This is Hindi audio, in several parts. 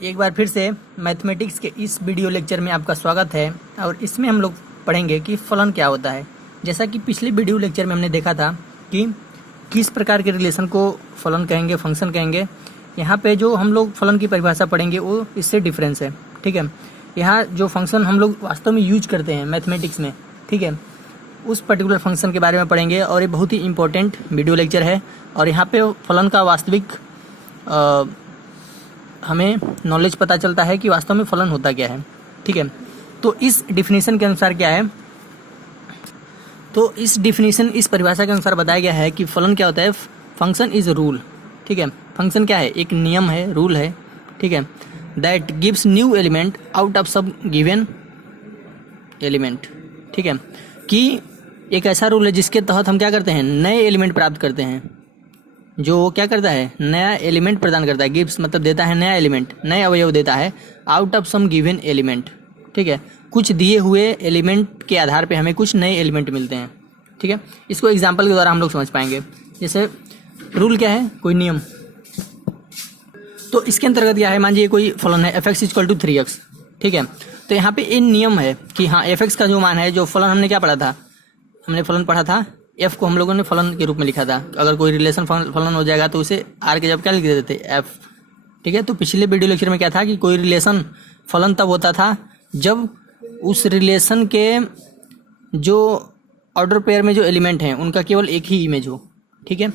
एक बार फिर से मैथमेटिक्स के इस वीडियो लेक्चर में आपका स्वागत है और इसमें हम लोग पढ़ेंगे कि फलन क्या होता है। जैसा कि पिछले वीडियो लेक्चर में हमने देखा था कि किस प्रकार के रिलेशन को फलन कहेंगे, फंक्शन कहेंगे। यहाँ पे जो हम लोग फलन की परिभाषा पढ़ेंगे वो इससे डिफरेंस है, ठीक है। यहाँ जो फंक्शन हम लोग वास्तव में यूज करते हैं मैथमेटिक्स में, ठीक है, उस पर्टिकुलर फंक्शन के बारे में पढ़ेंगे और ये बहुत ही इंपॉर्टेंट वीडियो लेक्चर है। और यहाँ पे फलन का वास्तविक हमें नॉलेज पता चलता है कि वास्तव में फलन होता क्या है, ठीक है। तो इस डिफिनीशन के अनुसार क्या है, तो इस डिफिनीशन, इस परिभाषा के अनुसार बताया गया है कि फलन क्या होता है। फंक्शन इज रूल, ठीक है। फंक्शन क्या है, एक नियम है, रूल है, ठीक है। That gives new element out of सब गिवन एलिमेंट, ठीक है। कि एक ऐसा रूल है जिसके तहत हम क्या करते हैं, नए एलिमेंट प्राप्त करते हैं। जो क्या करता है, नया एलिमेंट प्रदान करता है। गिव्स मतलब देता है नया एलिमेंट, नए अवयव देता है out of some given element, ठीक है। कुछ दिए हुए एलिमेंट के आधार पे हमें कुछ नए एलिमेंट मिलते हैं, ठीक है। इसको एग्जांपल के द्वारा हम लोग समझ पाएंगे। जैसे रूल क्या है, कोई नियम। तो इसके अंतर्गत क्या है, मान लीजिए कोई फलन है f(x = 3x), ठीक है। तो यहाँ पे इन नियम है कि हाँ f(x) का जो मान है, जो फलन हमने क्या पढ़ा था, हमने फलन पढ़ा था f को हम लोगों ने फलन के रूप में लिखा था। अगर कोई रिलेशन फलन हो जाएगा तो उसे r के जब क्या लिख देते थे, f, ठीक है। तो पिछले वीडियो लेक्चर में क्या था कि कोई रिलेशन फलन तब होता था जब उस रिलेशन के जो ऑर्डर पेयर में जो एलिमेंट हैं उनका केवल एक ही इमेज हो, ठीक है।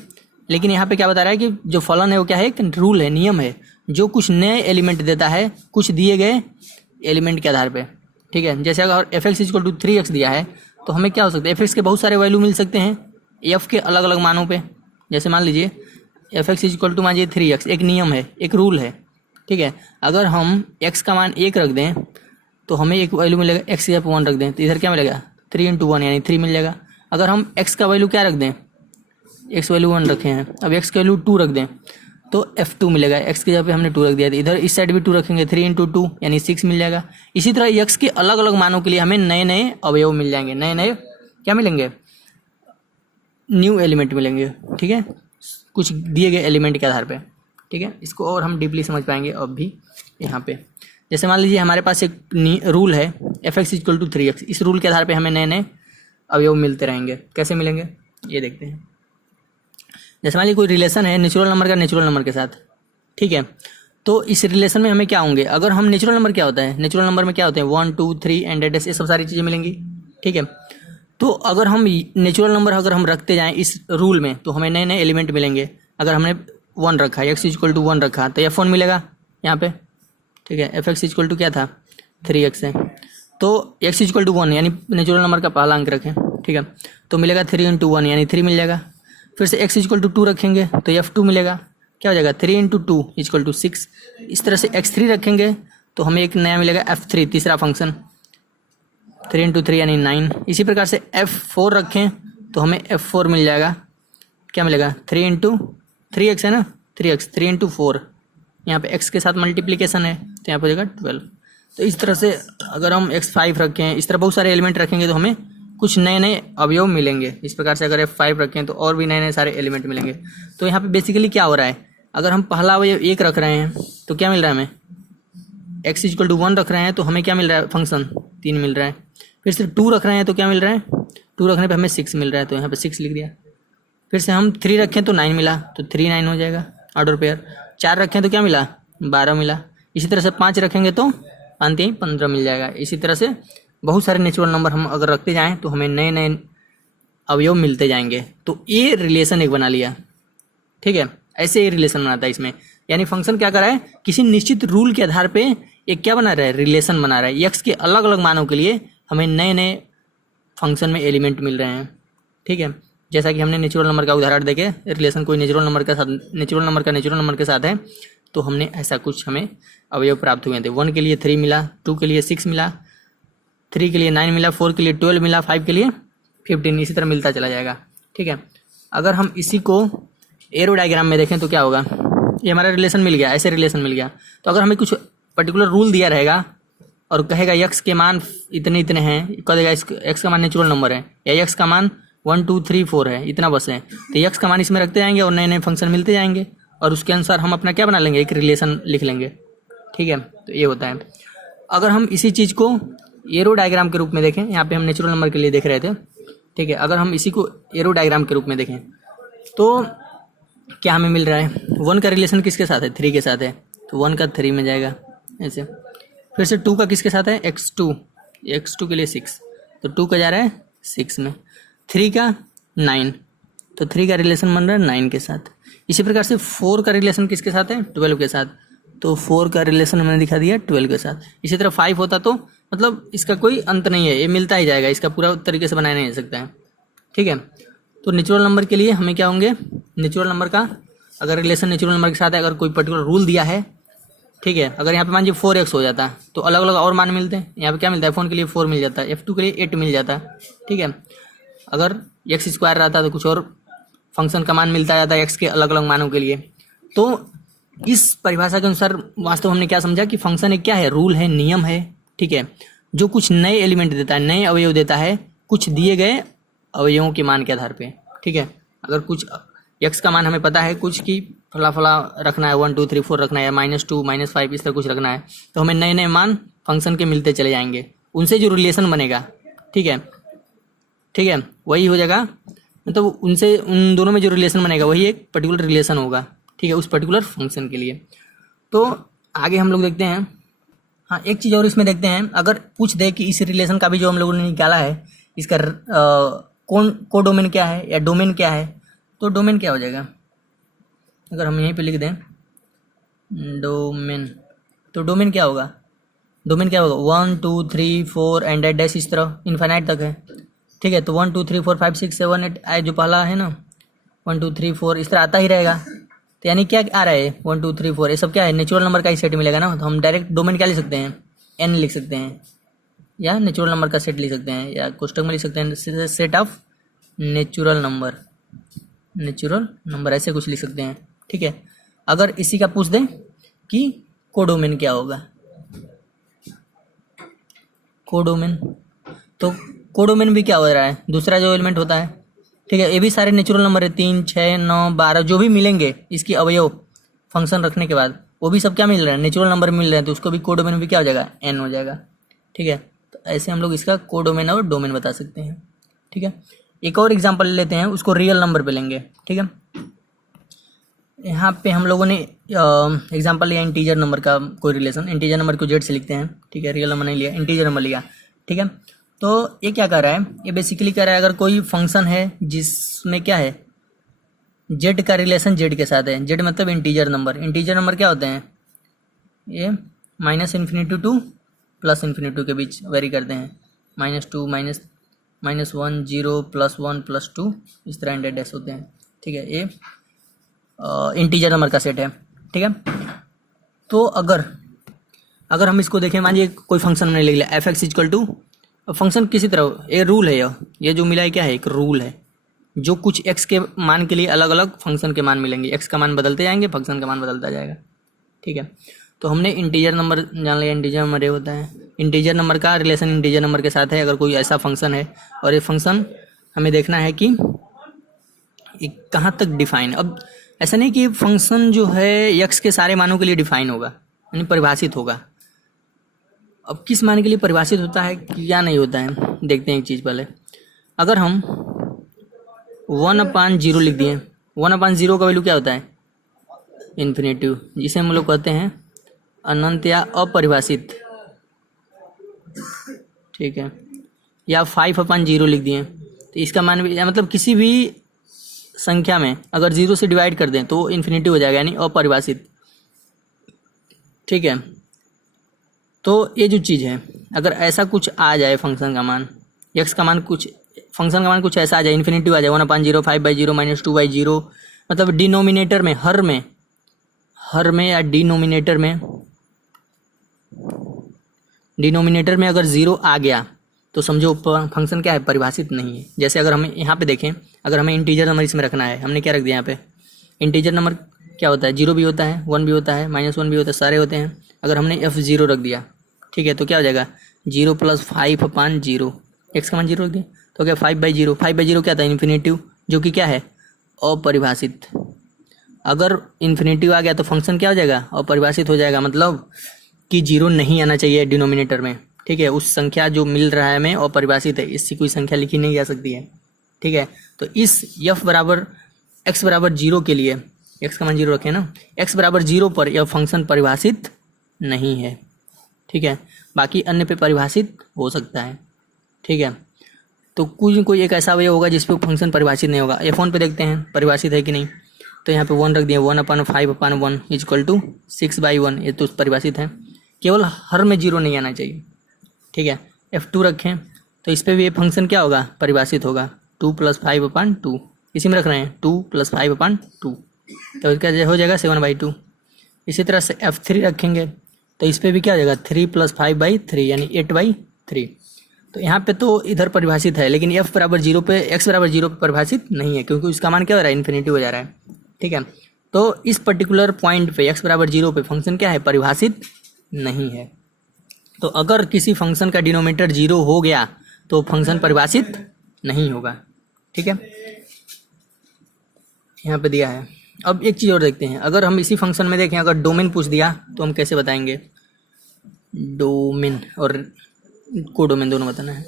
लेकिन यहाँ पे क्या बता रहा है कि जो फलन है वो क्या है, एक रूल है, नियम है, जो कुछ नए एलिमेंट देता है कुछ दिए गए एलिमेंट के आधार पे, ठीक है। जैसे अगर f(x = 3x) दिया है तो हमें क्या हो सकता है, f(x) के बहुत सारे वैल्यू मिल सकते हैं f के अलग अलग मानों पे। जैसे मान लीजिए f(x = मान लीजिए 3x), एक नियम है, एक रूल है, ठीक है। अगर हम x का मान 1 रख दें तो हमें एक वैल्यू मिलेगा, x की जगह 1 रख दें तो इधर क्या मिलेगा, 3 × 1 यानी 3 मिल जाएगा। अगर हम x का वैल्यू क्या रख दें, x वैल्यू 1 रखे हैं, अब x की वैल्यू 2 रख दें तो f2 मिलेगा। x की जगह पे हमने 2 रख दिया, इधर इस साइड भी 2 रखेंगे, 3 × 2 यानी 6 मिल जाएगा। इसी तरह x के अलग अलग मानों के लिए हमें नए नए अवयव मिल जाएंगे, नए नए क्या मिलेंगे, न्यू एलिमेंट मिलेंगे, ठीक है, कुछ दिए गए एलिमेंट के आधार पे, ठीक है। इसको और हम डीपली समझ पाएंगे अब भी यहाँ पे। जैसे मान लीजिए हमारे पास एक रूल है f(x = 3x), इस रूल के आधार पे हमें नए नए अवयव मिलते रहेंगे। कैसे मिलेंगे ये देखते हैं। जैसे मान लीजिए कोई रिलेशन है नेचुरल नंबर का नेचुरल नंबर के साथ, ठीक है। तो इस रिलेशन में हमें क्या होंगे, अगर हम नेचुरल नंबर क्या होता है, नेचुरल नंबर में क्या होते हैं 1 2 3 एंड डेट, ये सब सारी चीज़ें मिलेंगी, ठीक है। तो अगर हम नेचुरल नंबर अगर हम रखते जाएं इस रूल में तो हमें नए नए एलिमेंट मिलेंगे। अगर हमने 1 रखा, x = 1 रखा तो f1 मिलेगा यहाँ पे, ठीक है। f(x = क्या था, 3x है, तो x = 1 यानी नेचुरल नंबर का पहला अंक रखें, ठीक है, तो मिलेगा 3 × 1 यानी 3 मिल जाएगा। फिर से x = 2 रखेंगे तो f2 मिलेगा, क्या हो जाएगा, 3 × 2 = 6। इस तरह से x3 रखेंगे तो हमें एक नया मिलेगा f3, तीसरा फंक्शन, 3 × 3 यानी 9। इसी प्रकार से f4 रखें तो हमें f4 मिल जाएगा, क्या मिलेगा, 3 × 3x है ना, 3x, 3 × 4, यहाँ पे x के साथ मल्टीप्लिकेशन है तो यहाँ पर हो जाएगा 12। तो इस तरह से अगर हम x5 रखें, इस तरह बहुत सारे एलिमेंट रखेंगे तो हमें कुछ नए नए अवयव मिलेंगे। इस प्रकार से अगर f5 रखें तो और भी नए नए सारे एलिमेंट मिलेंगे। तो यहाँ पे बेसिकली क्या हो रहा है, अगर हम पहला अवयव 1 रख रहे हैं तो क्या मिल रहा है हमें, x = 1 रख रहे हैं तो हमें क्या मिल रहा है, फंक्शन 3 मिल रहा है। फिर से 2 रख रहे हैं तो क्या मिल रहा है, 2 रखने पर हमें 6 मिल रहा है तो यहाँ पर 6 लिख दिया। फिर से हम 3 रखें तो 9 मिला, तो 3 9 हो जाएगा ऑर्डर पेयर। 4 रखें तो क्या मिला, 12 मिला। इसी तरह से 5 रखेंगे तो 5 3 15 मिल जाएगा। इसी तरह से बहुत सारे नेचुरल नंबर हम अगर रखते जाएं तो हमें नए नए अवयव मिलते जाएंगे। तो ये रिलेशन एक बना लिया, ठीक है। ऐसे ये रिलेशन बनाता है इसमें, यानी फंक्शन क्या कर रहा है, किसी निश्चित रूल के आधार पे एक क्या बना रहा है, रिलेशन बना रहा है। x के अलग अलग मानों के लिए हमें नए नए फंक्शन में एलिमेंट मिल रहे हैं, ठीक है। जैसा कि हमने नेचुरल नंबर का उदाहरण देके, रिलेशन कोई नेचुरल नंबर का नेचुरल नंबर के साथ है तो हमने ऐसा कुछ हमें अवयव प्राप्त हुए थे। 1 के लिए 3 मिला, 2 के लिए 6 मिला, 3 के लिए 9 मिला, 4 के लिए 12 मिला, 5 के लिए 15, इसी तरह मिलता चला जाएगा, ठीक है। अगर हम इसी को एरो डायग्राम में देखें तो क्या होगा, ये हमारा रिलेशन मिल गया, ऐसे रिलेशन मिल गया। तो अगर हमें कुछ पर्टिकुलर रूल दिया रहेगा और कहेगा x के मान इतने इतने हैं, कह देगा x का मान नेचुरल नंबर है या x का मान 1 2 3 4 है, इतना बस है, तो x का मान इसमें रखते जाएंगे और नए नए फंक्शन मिलते जाएंगे और उसके अनुसार हम अपना क्या बना लेंगे, एक रिलेशन लिख लेंगे, ठीक है, तो ये होता है। अगर हम इसी चीज़ को एरो डायग्राम के रूप में देखें, यहाँ पे हम नेचुरल नंबर के लिए देख रहे थे, ठीक है, अगर हम इसी को एरो डायग्राम के रूप में देखें तो क्या हमें मिल रहा है, 1 का रिलेशन किसके साथ है, 3 के साथ है, तो 1 का 3 में जाएगा ऐसे। फिर से 2 का किसके साथ है, x2 के लिए 6, तो 2 का जा रहा है 6 में। 3 का 9, तो 3 का रिलेशन बन रहा है 9 के साथ। इसी प्रकार से 4 का रिलेशन किसके साथ है, 12 के साथ, तो 4 का रिलेशन मैंने दिखा दिया 12 के साथ। इसी तरह 5 होता तो मतलब इसका कोई अंत नहीं है, ये मिलता ही जाएगा, इसका पूरा तरीके से बनाया नहीं जा सकता है, ठीक है। तो नेचुरल नंबर के लिए हमें क्या होंगे, नेचुरल नंबर का अगर रिलेशन नेचुरल नंबर के साथ है, अगर कोई पर्टिकुलर रूल दिया है, ठीक है, अगर यहाँ पे मान लीजिए 4x हो जाता है तो अलग अलग और मान मिलते हैं। यहाँ पे क्या मिलता है, F1 के लिए 4 मिल जाता है, F2 के लिए 8 मिल जाता है, ठीक है। अगर x² रहता तो कुछ और फंक्शन का मान मिलता जाता है x के अलग अलग मानों के लिए। तो इस परिभाषा के अनुसार वास्तव हमने क्या समझा कि फंक्शन एक क्या है, रूल है, नियम है, ठीक है, जो कुछ नए एलिमेंट देता है, नए अवयव देता है कुछ दिए गए अवयवों के मान के आधार पे, ठीक है। अगर कुछ x का मान हमें पता है कुछ की फला फला रखना है, 1 2 3 4 रखना है, -2 -5 इस तरह कुछ रखना है, तो हमें नए नए मान फंक्शन के मिलते चले जाएंगे, उनसे जो रिलेशन बनेगा, ठीक है, ठीक है, वही हो जाएगा, मतलब उनसे उन दोनों में जो रिलेशन बनेगा वही एक पर्टिकुलर रिलेशन होगा, ठीक है, उस पर्टिकुलर फंक्शन के लिए। तो आगे हम लोग देखते हैं, हाँ एक चीज़ और इसमें देखते हैं, अगर पूछ दे कि इस रिलेशन का भी जो हम लोगों ने निकाला है इसका को डोमेन क्या है या डोमेन क्या है, तो डोमेन क्या हो जाएगा, अगर हम यहीं पे लिख दें डोमेन, तो डोमेन क्या होगा, डोमेन क्या होगा 1 2 3 4 एंड डैश इस तरह इन्फिनाइट तक है, ठीक है। तो 1 2 3 4 5 6 7 8 आए जो पहला है ना 1 2 3 4 इस तरह आता ही रहेगा, तो यानी क्या आ रहा है 1 2 3 4 ये सब क्या है, नेचुरल नंबर का ही सेट मिलेगा ना, तो हम डायरेक्ट डोमेन क्या लिख सकते हैं, n लिख सकते हैं, या नेचुरल नंबर का सेट लिख सकते हैं, या कोष्टक में लिख सकते हैं सेट ऑफ नेचुरल नंबर ऐसे कुछ लिख सकते हैं, ठीक है। अगर इसी का पूछ दें कि कोडोमेन क्या होगा, कोडोमेन, तो कोडोमेन भी क्या हो रहा है, दूसरा जो एलिमेंट होता है, ठीक है, ये भी सारे नेचुरल नंबर है, 3 6 9 12 जो भी मिलेंगे इसकी अवयव फंक्शन रखने के बाद वो भी सब क्या मिल रहा है, नेचुरल नंबर मिल रहे हैं, तो उसको भी कोडोमेन भी क्या हो जाएगा, n हो जाएगा, ठीक है। तो ऐसे हम लोग इसका कोडोमेन और डोमेन बता सकते हैं, ठीक है। एक और एग्जांपल लेते हैं, उसको रियल नंबर पे लेंगे, ठीक है। यहाँ पे हम लोगों ने एग्जांपल लिया इंटीजर नंबर का कोई रिलेशन, इंटीजर नंबर को z से लिखते हैं, ठीक है, रियल नंबर नहीं लिया, इंटीजर नंबर लिया, ठीक है। तो ये क्या कर रहा है, ये बेसिकली कह रहा है अगर कोई फंक्शन है जिसमें क्या है z का रिलेशन z के साथ है, z मतलब इंटीजर नंबर क्या होते हैं, ये -∞ टू +∞ के बीच वेरी करते हैं, -2 -1 0 +1 +2 इस तरह एंडेड डैश होते हैं, ठीक है। ये इंटीजर नंबर का सेट है, ठीक है। तो अगर हम इसको देखें, मानिए कोई फंक्शन हमने लिख लिया f(x) इक्वल टू, फंक्शन किसी तरह ये रूल है, ये जो मिला है क्या है, एक रूल है, जो कुछ x के मान के लिए अलग अलग फंक्शन के मान मिलेंगे, x का मान बदलते जाएंगे, फंक्शन का मान बदलता जाएगा, ठीक है। तो हमने इंटीजर नंबर जान लिया, इंटीजर नंबर ये होता है, इंटीजर नंबर का रिलेशन इंटीजर नंबर के साथ है, अगर कोई ऐसा फंक्शन है और ये फंक्शन हमें देखना है कि कहाँ तक डिफाइन, अब ऐसा नहीं कि फंक्शन जो है x के सारे मानों के लिए डिफाइन होगा, यानी परिभाषित होगा। अब किस मान के लिए परिभाषित होता है क्या नहीं होता है, देखते हैं एक चीज़ पहले। अगर हम 1/0 लिख दिए, 1/0 का वैल्यू क्या होता है, इन्फिनेटिव, जिसे हम लोग कहते हैं अनंत या अपरिभाषित, ठीक है। या 5/0 लिख दिए, तो इसका मान भी मतलब किसी भी संख्या में अगर 0 से डिवाइड कर दें तो इन्फिनिटी हो जाएगा, यानी अपरिभाषित, ठीक है। तो ये जो चीज़ है, अगर ऐसा कुछ आ जाए फंक्शन का मान, x का मान कुछ फंक्शन का मान कुछ ऐसा आ जाए, इन्फिनिटी आ जाए 1/0 5/0 -2/0, मतलब डिनोमिनेटर में हर में या डिनोमिनेटर में अगर 0 आ गया तो समझो फंक्शन क्या है, परिभाषित नहीं है। जैसे अगर हमें यहाँ पे देखें, अगर हमें इंटीजर नंबर इसमें रखना है, हमने क्या रख दिया यहाँ पे, इंटीजर नंबर क्या होता है, 0 भी होता है, 1 भी होता है, -1 भी होता है, सारे होते हैं। अगर हमने f0 रख दिया, ठीक है, तो क्या हो जाएगा 0 + 5/0, x का मान 0 रख दिया, तो क्या 5/0 क्या था, इन्फिनेटिव, जो कि क्या है अपरिभाषित। अगर इन्फिनेटिव आ गया तो फंक्शन क्या हो जाएगा, अपरिभाषित हो जाएगा, मतलब कि जीरो नहीं आना चाहिए डिनोमिनेटर में, ठीक है। उस संख्या जो मिल रहा है हमें और परिभाषित है, इससे कोई संख्या लिखी नहीं जा सकती है, ठीक है। तो इस f बराबर x बराबर 0 के लिए, x का मान 0 रखें ना, x बराबर 0 पर यह फंक्शन परिभाषित नहीं है, ठीक है। बाकी अन्य पे परिभाषित हो सकता है, ठीक है। तो कोई एक ऐसा अवयव होगा जिस पे फंक्शन परिभाषित नहीं होगा। f1 पे देखते हैं परिभाषित है कि नहीं, तो यहाँ पे 1 रख दिया, 1/5/1 इक्वल टू 6/1, ये तो परिभाषित है। केवल हर में 0 नहीं आना चाहिए, ठीक है। f2 रखें तो इस पर भी ये फंक्शन क्या होगा, परिभाषित होगा, 2 + 5/2, इसी में रख रहे हैं 2 + 5/2, तो इसका हो जाएगा 7/2। इसी तरह से f3 रखेंगे तो इस पर भी क्या हो जाएगा, 3 + 5/3 यानी 8/3। तो यहाँ पे तो इधर परिभाषित है, लेकिन f बराबर 0 पे, x बराबर 0 पे परिभाषित नहीं है, क्योंकि उसका मान क्या हो रहा है, इन्फिनिटी हो जा रहा है, ठीक है। तो इस पर्टिकुलर पॉइंट पे x बराबर 0 पे फंक्शन क्या है, परिभाषित नहीं है। तो अगर किसी फंक्शन का डिनोमिनेटर 0 हो गया तो फंक्शन परिभाषित नहीं होगा, ठीक है। यहाँ पे दिया है। अब एक चीज़ और देखते हैं, अगर हम इसी फंक्शन में देखें, अगर डोमेन पूछ दिया तो हम कैसे बताएंगे, डोमेन और कोडोमेन दोनों बताना है।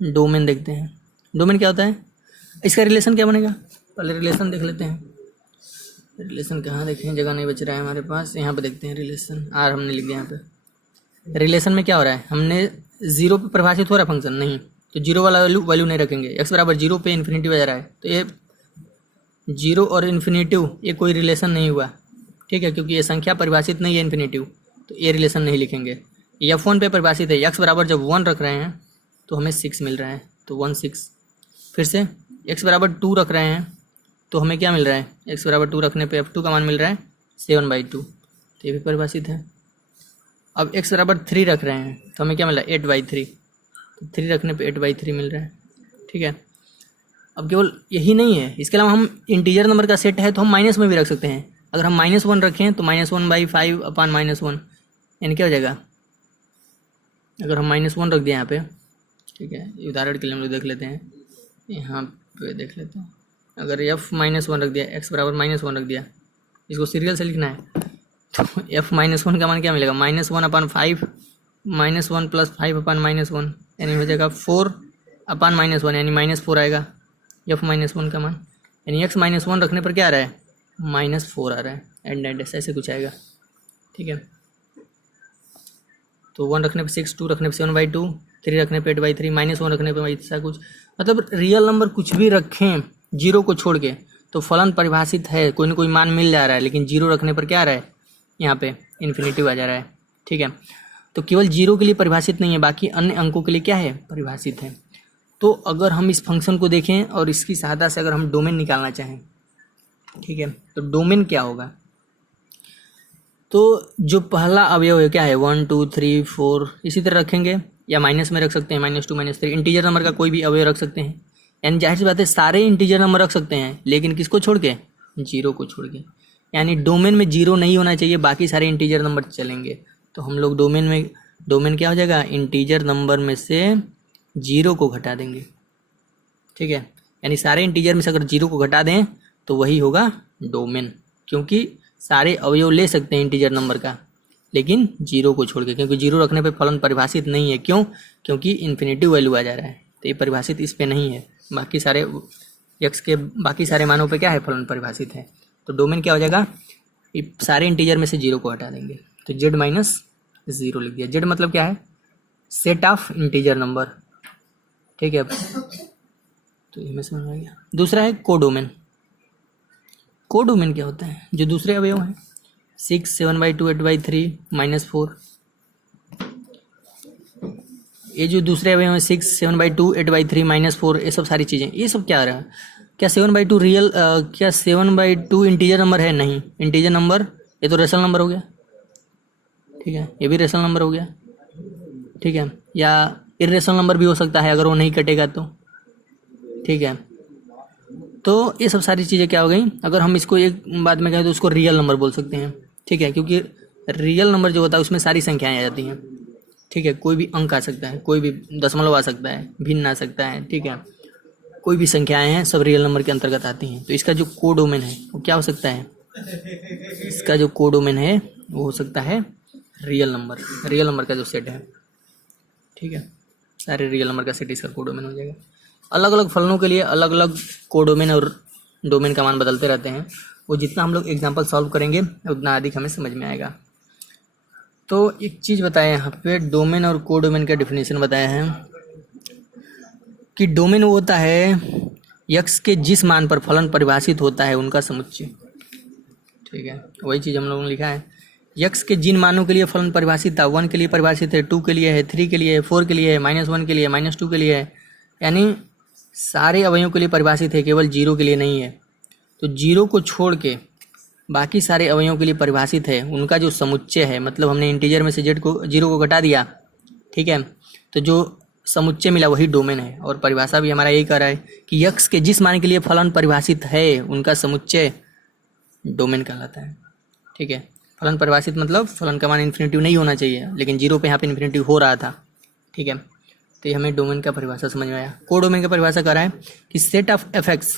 डोमेन देखते हैं, डोमेन क्या होता है, इसका रिलेशन क्या बनेगा, पहले रिलेशन देख लेते हैं। रिलेशन कहाँ देखें, जगह नहीं बच रहा है हमारे पास, यहाँ पे देखते हैं रिलेशन, आर हमने लिख दिया यहाँ पे। रिलेशन में क्या हो रहा है, हमने 0 पे परिभाषित हो रहा है फंक्शन, नहीं तो 0 वाला वैल्यू नहीं रखेंगे, x बराबर 0 पे इन्फिनिटी हो जा रहा है, तो ये 0 और इन्फिनिटिव ये कोई रिलेशन नहीं हुआ, ठीक है, क्योंकि ये संख्या परिभाषित नहीं है इन्फिनिटिव, तो ये रिलेशन नहीं लिखेंगे। f1 पे परिभाषित है, x बराबर जब 1 रख रहे हैं तो हमें 6 मिल रहा है, तो 1 6। फिर से x बराबर 2 रख रहे हैं तो हमें क्या मिल रहा है, x बराबर 2 रखने पे f2 का मान मिल रहा है 7/2, तो ये भी परिभाषित है। अब x बराबर 3 रख रहे हैं तो हमें क्या मिल रहा है, 8/3, तो 3 रखने पे 8/3 मिल रहा है, ठीक है। अब केवल यही नहीं है, इसके अलावा हम इंटीजर नंबर का सेट है तो हम माइनस में भी रख सकते हैं। अगर हम -1 रखें तो -1/5/-1 यानी क्या हो जाएगा, अगर हम -1 रख दिए यहाँ पे, ठीक है, उदाहरण के लिए हम लोग देख लेते हैं, यहाँ पे देख लेते हैं। अगर f-1 रख दिया, x बराबर -1 रख दिया, इसको सीरियल से लिखना है, तो f-1 का मान क्या मिलेगा, -1/5 -1 + 5/-1 यानी हो जाएगा 4/-1 यानी -4 आएगा f-1 का मान, यानी x-1 रखने पर क्या आ रहा है, -4 आ रहा है, एंड ऐसे कुछ आएगा, ठीक है। तो 1 रखने पे 6, 2 रखने पे 7/2, 3 रखने पे 8/3, -1 रखने पे ऐसा कुछ, मतलब रियल नंबर कुछ भी रखें 0 को छोड़ के तो फलन परिभाषित है, कोई ना कोई मान मिल जा रहा है, लेकिन 0 रखने पर क्या आ रहा है, यहाँ पे इन्फिनिटी आ जा रहा है, ठीक है। तो केवल 0 के लिए परिभाषित नहीं है, बाकी अन्य अंकों के लिए क्या है, परिभाषित है। तो अगर हम इस फंक्शन को देखें और इसकी सहायता से अगर हम डोमेन निकालना चाहें, ठीक है, तो डोमेन क्या होगा, तो जो पहला अवयव है क्या है, 1 2 3 4 इसी तरह रखेंगे, या माइनस में रख सकते हैं, -2 -3, इंटीजर नंबर का कोई भी अवयव रख सकते हैं, यानी जाहिर सी बात है सारे इंटीजर नंबर रख सकते हैं, लेकिन किसको छोड़ के, 0 को छोड़ के, यानी डोमेन में 0 नहीं होना चाहिए, बाकी सारे इंटीजर नंबर चलेंगे। तो हम लोग डोमेन क्या हो जाएगा, इंटीजर नंबर में से 0 को घटा देंगे, ठीक है, यानी सारे इंटीजर में से अगर 0 को घटा दें तो वही होगा डोमेन, क्योंकि सारे अवयव ले सकते हैं इंटीजर नंबर का, लेकिन 0 को छोड़ के, क्योंकि 0 रखने पे फलन परिभाषित नहीं है, क्यों, क्योंकि इन्फिनिटी वैल्यू आ जा रहा है, तो ये परिभाषित इस पे नहीं है, बाकी सारे x के बाकी सारे मानों पे क्या है, फलन परिभाषित है। तो डोमेन क्या हो जाएगा, सारे इंटीजर में से 0 को हटा देंगे, तो z-0 लिख दिया। z मतलब क्या है, सेट ऑफ इंटीजर नंबर, ठीक है, तो ये में समझ आ गया। दूसरा है कोडोमेन। कोडोमेन क्या होता है, जो दूसरे अवयव हैं 6 7/2 8/3 -4, ये जो दूसरे अवयव हैं 6 7/2 8/3 -4, ये सब सारी चीज़ें, ये सब क्या आ रहा है, क्या 7/2 रियल, क्या 7/2 इंटीजर नंबर है, नहीं, इंटीजर नंबर ये तो रेशनल नंबर हो गया, ठीक है, ये भी रेशनल नंबर हो गया, ठीक है, या इर्रेशनल नंबर भी हो सकता है अगर वो नहीं कटेगा तो, ठीक है। तो ये सब सारी चीज़ें क्या हो गई, अगर हम इसको एक बात में कहें तो उसको रियल नंबर बोल सकते हैं, ठीक है, क्योंकि रियल नंबर जो होता है उसमें सारी संख्याएं आ जाती हैं, ठीक है, कोई भी अंक आ सकता है, कोई भी दशमलव आ सकता है, भिन्न आ सकता है, ठीक है, कोई भी संख्याएं हैं सब रियल नंबर के अंतर्गत आती हैं। तो इसका जो कोडोमेन है वो क्या हो सकता है, इसका जो कोडोमेन है वो हो सकता है रियल नंबर का जो सेट है, ठीक है, सारे रियल नंबर का सेट इसका कोडोमेन हो जाएगा। अलग अलग फलनों के लिए अलग अलग कोडोमेन और डोमेन का मान बदलते रहते हैं, वो जितना हम लोग एग्जाम्पल सॉल्व करेंगे उतना अधिक हमें समझ में आएगा। तो एक चीज़ बताया यहाँ पे, डोमेन और कोडोमेन का डिफिनेशन बताया है कि डोमेन वो होता है यक्स के जिस मान पर फलन परिभाषित होता है उनका समुच्चय, ठीक है, वही चीज़ हम लोगों ने लिखा है। यक्स के जिन मानों के लिए फलन परिभाषित था, 1 के लिए परिभाषित है, 2 के लिए है, 3 के लिए है, 4 के लिए है, -1 के लिए है, -2 के लिए है, यानी सारे अवयवों के लिए परिभाषित है, केवल 0 के लिए नहीं है। तो 0 को छोड़ के बाकी सारे अवयवों के लिए परिभाषित है, उनका जो समुच्चय है, मतलब हमने इंटीजर में से जेड को 0 को घटा दिया, ठीक है, तो जो समुच्चय मिला वही डोमेन है। और परिभाषा भी हमारा यही कह रहा है कि यक्स के जिस मान के लिए फलन परिभाषित है उनका समुच्चय डोमेन कहलाता है, ठीक है। फलन परिभाषित मतलब फलन का मान इन्फिनिटिव नहीं होना चाहिए, लेकिन 0 पे यहाँ पे इन्फिनिटिव हो रहा था, ठीक है। तो ये हमें डोमेन का परिभाषा समझ में आया। कोडोमेन का परिभाषा कर रहा है कि set of F x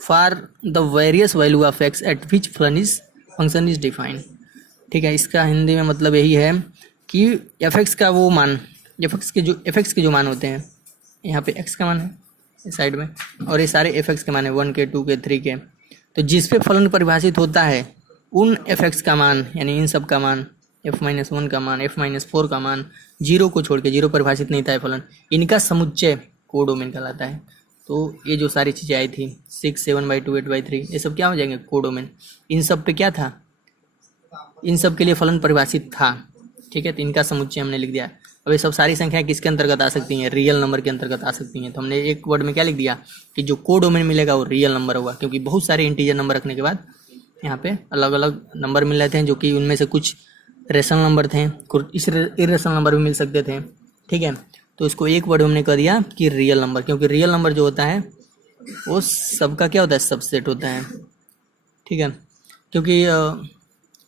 for the various value of x eight which function is defined, ठीक है। इसका हिंदी में मतलब यही है कि एफ एक्स का वो मान, एफ एक्स के जो मान होते हैं, यहाँ पे एक्स का मान है इस साइड में, और ये सारे एफ एक्स के मान है 1 के, 2 के, 3 के, तो जिस पे फलन परिभाषित होता है उन एफ एक्स का मान, यानी इन सब का मान, f-1 का मान, f-4 का मान, 0 को छोड़ के, 0 परिभाषित नहीं था फलन, इनका समुच्चय कोडोमेन कहलाता है। तो ये जो सारी चीज़ें आई थी 6, 7/2, 8/3, ये सब क्या हो जाएंगे, कोडोमेन। इन सब पे क्या था, इन सब के लिए फलन परिभाषित था, ठीक है, तो इनका समुच्चय हमने लिख दिया। अब ये सब सारी संख्याएं किसके अंतर्गत आ सकती हैं, रियल नंबर के अंतर्गत आ सकती हैं। तो हमने एक वर्ड में क्या लिख दिया कि जो कोडोमेन मिलेगा वो रियल नंबर होगा, क्योंकि बहुत सारे इंटीजर नंबर रखने के बाद यहाँ पे अलग अलग नंबर मिल रहे थे, जो कि उनमें से कुछ रेशनल नंबर थे, कुछ इरेशनल नंबर भी मिल सकते थे, ठीक है। तो इसको एक वर्ड हमने कह दिया कि रियल नंबर, क्योंकि रियल नंबर जो होता है वो सबका क्या होता है, सबसेट होता है, ठीक है। क्योंकि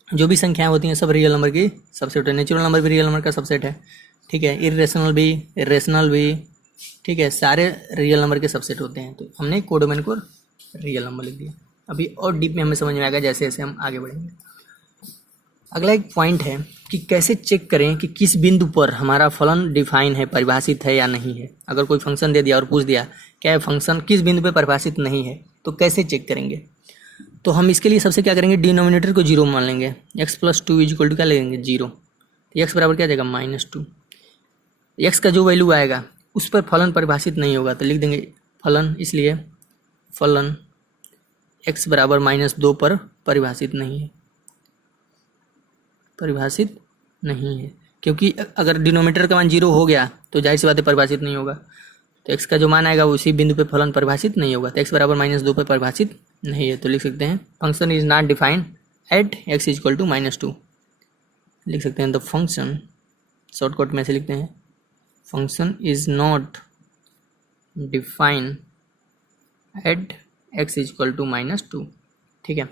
जो भी संख्याएं होती हैं सब रियल नंबर की सबसेट है, नेचुरल नंबर भी रियल नंबर का सबसेट है, ठीक है, इरेशनल भी, रेशनल भी, ठीक है, सारे रियल नंबर के सबसेट होते हैं। तो हमने कोडोमेन को रियल नंबर लिख दिया। अभी और डीप में हमें समझ में आएगा जैसे जैसे हम आगे बढ़ेंगे। अगला एक पॉइंट है कि कैसे चेक करें कि किस बिंदु पर हमारा फलन डिफाइन है, परिभाषित है या नहीं है। अगर कोई फंक्शन दे दिया और पूछ दिया क्या फंक्शन किस बिंदु पर परिभाषित नहीं है, तो कैसे चेक करेंगे। तो हम इसके लिए सबसे क्या करेंगे, डिनोमिनेटर को 0 मान लेंगे, x+2 इक्वल टू क्या लेंगे, 0। तो x बराबर क्या जाएगा, -2। x का जो वैल्यू आएगा उस पर फलन परिभाषित नहीं होगा, तो लिख देंगे फलन, इसलिए फलन x बराबर -2 पर परिभाषित नहीं है, परिभाषित नहीं है, क्योंकि अगर डिनोमिनेटर का मान 0 हो गया तो जाहिर सी बात है परिभाषित नहीं होगा। तो x का जो मान आएगा उसी बिंदु पे फलन परिभाषित नहीं होगा, तो x बराबर -2 पर परिभाषित नहीं है। तो लिख सकते हैं function is not defined at x equal to -2। लिख सकते हैं द फंक्शन, शॉर्टकट में से लिखते हैं function is not defined at x equal to -2, ठीक है।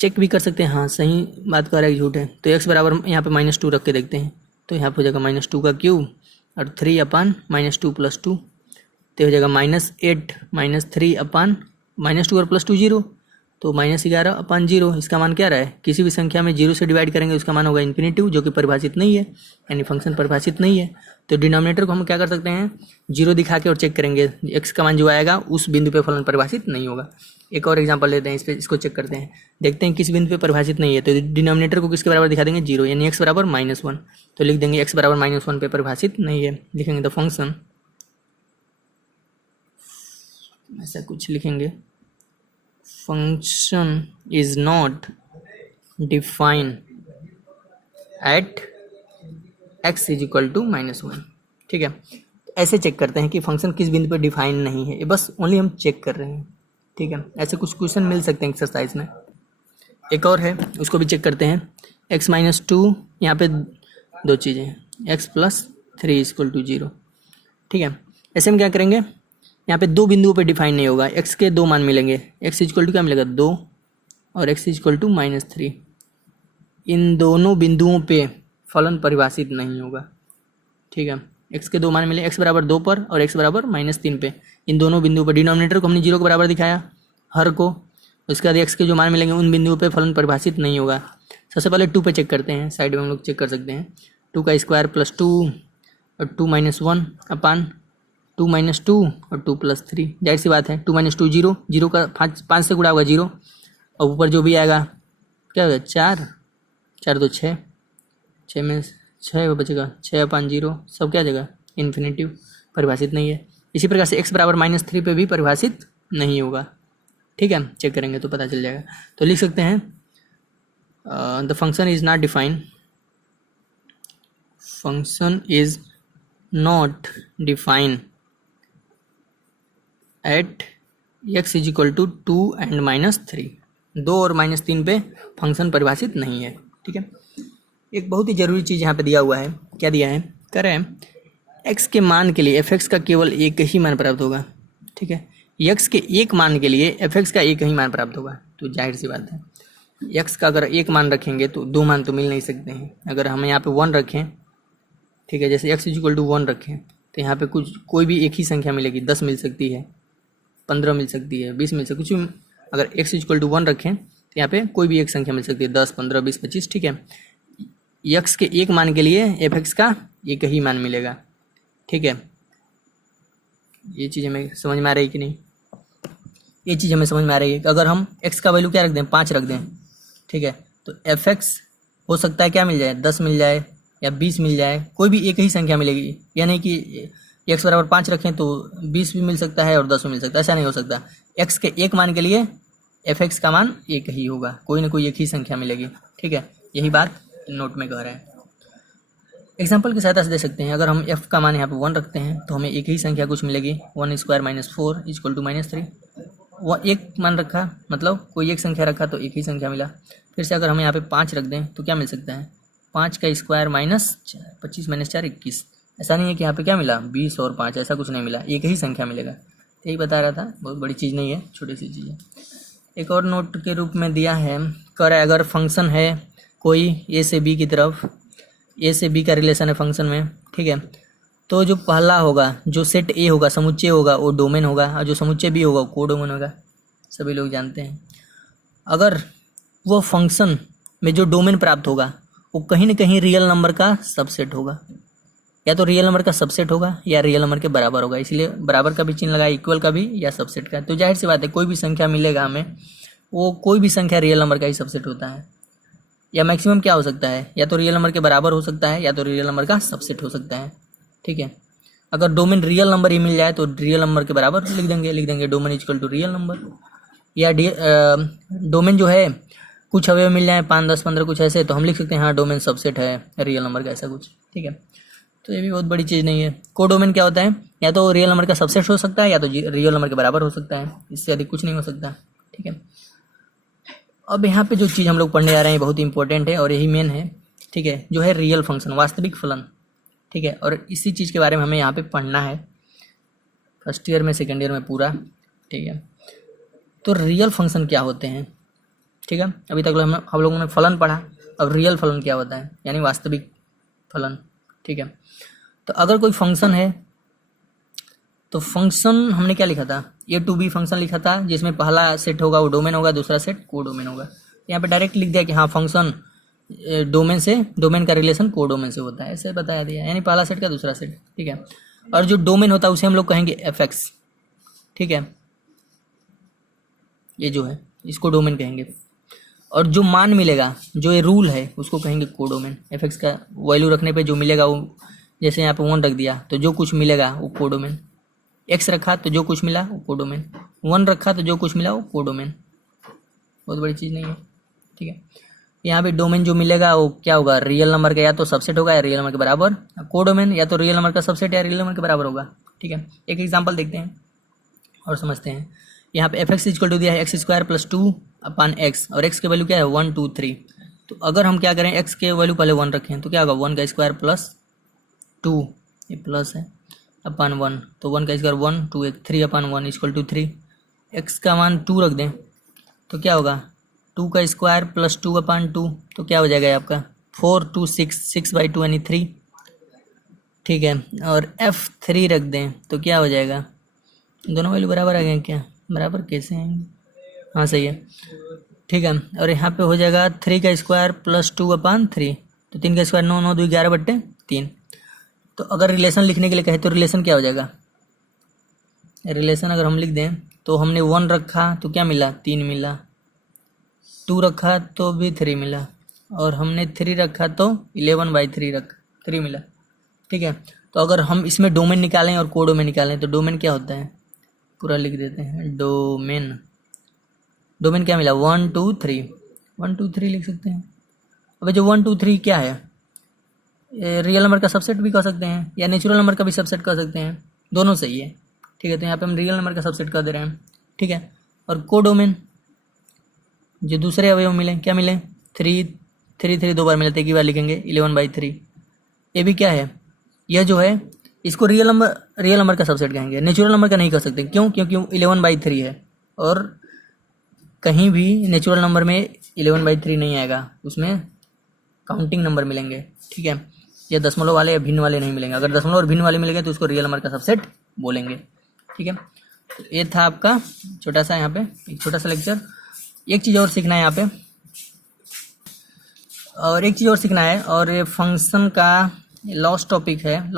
चेक भी कर सकते हैं, हाँ सही बात कर रहा है झूठ है। तो x बराबर यहाँ पे -2 रख के देखते हैं, तो यहाँ पे हो जाएगा -2 का क्यूब और 3/-2 + 2, तो हो जाएगा -8 -3 अपान -2 और +2 0, तो -11/0। इसका मान क्या रहा है, किसी भी संख्या में 0 से डिवाइड करेंगे उसका मान होगा इन्फिनिटिव, जो कि परिभाषित नहीं है, यानी फंक्शन परिभाषित नहीं है। तो डिनोमिनेटर को हम क्या कर सकते हैं, 0 दिखा के और चेक करेंगे, x का मान जो आएगा उस बिंदु पे फलन परिभाषित नहीं होगा। एक और एग्जांपल लेते हैं, इस पे इसको चेक करते हैं, देखते हैं किस बिंदु पे परिभाषित नहीं है। तो डिनोमिनेटर को किसके बराबर दिखा देंगे, 0, यानी x बराबर -1। तो लिख देंगे x बराबर -1 पे परिभाषित नहीं है, लिखेंगे द फंक्शन, ऐसा कुछ लिखेंगे, function is not defined at x equal to -1, ठीक है। ऐसे चेक करते हैं कि फंक्शन किस बिंदु पर डिफाइन नहीं है, ये बस ओनली हम चेक कर रहे हैं, ठीक है। ऐसे कुछ क्वेश्चन मिल सकते हैं एक्सरसाइज में। एक और है, उसको भी चेक करते हैं, x-2, यहाँ पे दो चीज़ें हैं, x+3 = 0, ठीक है। ऐसे में क्या करेंगे, यहाँ पे दो बिंदुओं पे डिफाइन नहीं होगा, x के दो मान मिलेंगे, x इक्वल टू क्या मिलेगा 2 और x इक्वल टू -3। इन दोनों बिंदुओं पे फलन परिभाषित नहीं होगा, ठीक है। x के दो मान मिले, x बराबर 2 पर और x बराबर -3 पे। इन दोनों बिंदुओं पर डिनोमिनेटर को हमने 0 के बराबर दिखाया, हर को, उसके बाद एक्स के जो मान मिलेंगे उन बिंदुओं पे फलन परिभाषित नहीं होगा। सबसे पहले 2 पे चेक करते हैं, साइड में हम लोग चेक कर सकते हैं। 2 का स्क्वायर प्लस 2 और 2 माइनस 1 अपान 2 माइनस 2 और 2 प्लस 3। जाहिर सी बात है 2 माइनस 2 0, 0 का 5 से गुणा होगा 0, और ऊपर जो भी आएगा क्या होगा 4, 4 तो 6, 6 में 6 बचेगा, 6 अपान 0 सब क्या जगह इन्फिनेटिव, परिभाषित नहीं है। इसी प्रकार से x बराबर -3 पे भी परिभाषित नहीं होगा। ठीक है, चेक करेंगे तो पता चल जाएगा। तो लिख सकते हैं the function is not define, function is not define at x is equal to 2 and -3। 2 और -3 पे फंक्शन परिभाषित नहीं है। ठीक है, एक बहुत ही ज़रूरी चीज़ यहाँ पे दिया हुआ है। क्या दिया है, कह रहे हैं x के मान के लिए f(x) का केवल एक ही मान प्राप्त होगा। ठीक है, x के एक मान के लिए f(x) का एक ही मान प्राप्त होगा। तो जाहिर सी बात है x का अगर एक मान रखेंगे तो 2 मान तो मिल नहीं सकते हैं। अगर हम यहाँ पे 1 रखें, ठीक है, जैसे x इज इक्वल टू 1 रखें तो यहाँ पे कोई भी एक ही संख्या मिलेगी। 10 मिल सकती है, 15 मिल सकती है, 20 मिल सकती है, कुछ भी। अगर x इज इक्वल टू 1 रखें तो यहाँ पे कोई भी एक संख्या मिल सकती है, 10, 15, 20, 25। ठीक है, x के एक मान के लिए f(x) का एक ही मान मिलेगा। ठीक है, ये चीज़ हमें समझ में आ रही है कि नहीं? ये चीज़ हमें समझ में आ रही है कि अगर हम x का वैल्यू क्या रख दें, 5 रख दें, ठीक है, तो f(x) हो सकता है क्या मिल जाए, 10 मिल जाए या 20 मिल जाए, कोई भी एक ही संख्या मिलेगी। यानी कि x बराबर 5 रखें तो 20 भी मिल सकता है और 10 भी मिल सकता है, ऐसा नहीं हो सकता। x के एक मान के लिए f(x) का मान एक ही होगा, कोई ना कोई एक ही संख्या मिलेगी। ठीक है, यही बात नोट में कह रहे हैं। एग्जाम्पल की सहायता से दे सकते हैं। अगर हम f का मान यहाँ पे 1 रखते हैं तो हमें एक ही संख्या कुछ मिलेगी, 1 स्क्वायर माइनस 4 इक्वल टू -3। वो एक मान रखा, मतलब कोई एक संख्या रखा तो एक ही संख्या मिला। फिर से अगर हम यहाँ पे 5 रख दें तो क्या मिल सकता है, 5 का स्क्वायर -4, 25 - 4 21। ऐसा नहीं है कि यहाँ पे क्या मिला 20 और 5, ऐसा कुछ नहीं मिला, एक ही संख्या मिलेगा। यही बता रहा था, बहुत बड़ी चीज़ नहीं है, छोटी सी चीज़ है। एक और नोट के रूप में दिया है, कह रहा है अगर फंक्शन है कोई a से b की तरफ, a से b का रिलेशन है फंक्शन में, ठीक है, तो जो पहला होगा, जो सेट a होगा, समुच्चय होगा, वो डोमेन होगा, और जो समुच्चय b होगा वो कोडोमेन होगा। सभी लोग जानते हैं। अगर वो फंक्शन में जो डोमेन प्राप्त होगा वो कहीं ना कहीं रियल नंबर का सबसेट होगा, या तो रियल नंबर का सबसेट होगा या रियल नंबर के बराबर होगा। इसलिए बराबर का भी चिन्ह लगा, इक्वल का भी या सबसेट का। तो जाहिर सी बात है कोई भी संख्या मिलेगा हमें, वो कोई भी संख्या रियल नंबर का ही सबसेट होता है। या मैक्सिमम क्या हो सकता है, या तो रियल नंबर के बराबर हो सकता है या तो रियल नंबर का सबसेट हो सकता है। ठीक है, अगर डोमेन रियल नंबर ही मिल जाए तो रियल नंबर के बराबर लिख देंगे domain equal to real number. या डोमेन जो है कुछ अवयव मिल जाए 5, 10, 15 कुछ ऐसे, तो हम लिख सकते हैं हाँ डोमेन सबसेट है रियल नंबर का, ऐसा कुछ। ठीक है, तो ये भी बहुत बड़ी चीज़ नहीं है। कोडोमेन क्या होता है, या तो रियल नंबर का सबसेट हो सकता है या तो रियल नंबर के बराबर हो सकता है, इससे अधिक कुछ नहीं हो सकता। ठीक है, अब यहाँ पे जो चीज़ हम लोग पढ़ने जा रहे हैं बहुत इंपॉर्टेंट है और यही मेन है। ठीक है, जो है रियल फंक्शन, वास्तविक फलन। ठीक है, और इसी चीज़ के बारे में हमें यहाँ पे पढ़ना है फर्स्ट ईयर में, सेकेंड ईयर में पूरा। ठीक है, तो रियल फंक्शन क्या होते हैं। ठीक है, अभी तक हम लोगों ने फलन पढ़ा, अब रियल फलन क्या होता है, यानी वास्तविक फलन। ठीक है, तो अगर कोई फंक्शन है तो फंक्शन हमने क्या लिखा था, ए टू बी फंक्शन लिखा था, जिसमें पहला सेट होगा वो डोमेन होगा, दूसरा सेट कोडोमेन होगा। यहाँ पे डायरेक्ट लिख दिया कि हाँ फंक्शन डोमेन का रिलेशन कोडोमेन से होता है, ऐसे बताया दिया, यानी पहला सेट का दूसरा सेट। ठीक है, और जो डोमेन होता है उसे हम लोग कहेंगे f(x). ठीक है, ये जो है इसको डोमेन कहेंगे, और जो मान मिलेगा, जो ये रूल है, उसको कहेंगे कोडोमेन। f(x) का वैल्यू रखने पे जो मिलेगा वो, जैसे यहाँ पे 1 रख दिया तो जो कुछ मिलेगा वो कोडोमेन, x रखा तो जो कुछ मिला वो कोडोमेन, 1 रखा तो जो कुछ मिला वो कोडोमेन। बहुत बड़ी चीज़ नहीं है। ठीक है, यहाँ पे डोमेन जो मिलेगा वो क्या होगा, रियल नंबर का या तो सबसेट होगा या रियल नंबर के बराबर। कोडोमेन या तो रियल नंबर का सबसेट या रियल नंबर के बराबर होगा। ठीक है, एक एग्जांपल देखते हैं और समझते हैं। यहाँ पे f(x) इक्वल टू दिया है x² + 2 अपान x, और x के वैल्यू क्या है 1, 2, 3। तो अगर हम क्या करें, x के वैल्यू पहले 1 रखें तो क्या होगा, 1 का स्क्वायर प्लस 2, ये प्लस है, अपान 1, तो 1 का square 1, 2, 1, 3 upon 1 equal to 3। x का मान 2 रख दें तो क्या होगा, 2 का स्क्वायर प्लस 2 अपान 2, तो क्या हो जाएगा आपका 4, 2, 6, 6/2 यानी 3। ठीक है, और f3 रख दें तो क्या हो जाएगा, दोनों वैल्यू बराबर आ गए क्या, बराबर कैसे आएंगे, हाँ सही है, ठीक है। और यहाँ पे हो जाएगा 3 का स्क्वायर प्लस 2/3, तो 3 का स्क्वायर 9, 9 2 11/3। तो अगर रिलेशन लिखने के लिए कहे तो रिलेशन क्या हो जाएगा, रिलेशन अगर हम लिख दें तो हमने 1 रखा तो क्या मिला, 3 मिला, 2 रखा तो भी 3 मिला, और हमने 3 रखा तो 11/3 मिला, ठीक है। तो अगर हम इसमें डोमेन निकालें और कोडोमेन निकालें तो डोमेन क्या होता है, पूरा लिख देते हैं। डोमेन क्या मिला, 1 2 3, 1 2 3 लिख सकते हैं। अब जो 1 2 3 क्या है, रियल नंबर का सबसेट भी कह सकते हैं या नेचुरल नंबर का भी सबसेट कह सकते हैं, दोनों सही है, ठीक है। तो यहाँ पे हम रियल नंबर का सबसेट कर दे रहे हैं, ठीक है। और कोडोमेन जो दूसरे अवयव मिले क्या मिले, 3 3 3 2 बार मिले, एक ही बार लिखेंगे 11/3। ये भी क्या है, यह जो है इसको रियल नंबर का सबसेट कहेंगे, नेचुरल नंबर का नहीं कह सकते। क्यों, क्योंकि 11/3 है, और कहीं भी नेचुरल नंबर में 11/3 नहीं आएगा, उसमें काउंटिंग नंबर मिलेंगे, ठीक है। ये दशमलव वाले या भिन्न वाले नहीं मिलेंगे। अगर दशमलव और भिन्न वाले मिलेंगे तो उसको रियल नंबर का सबसेट बोलेंगे, ठीक है। तो ये था आपका छोटा सा यहाँ पे एक छोटा सा लेक्चर। एक चीज़ और सीखना है यहाँ पे, और एक चीज़ और सीखना है, और ये फंक्शन का लास्ट टॉपिक है।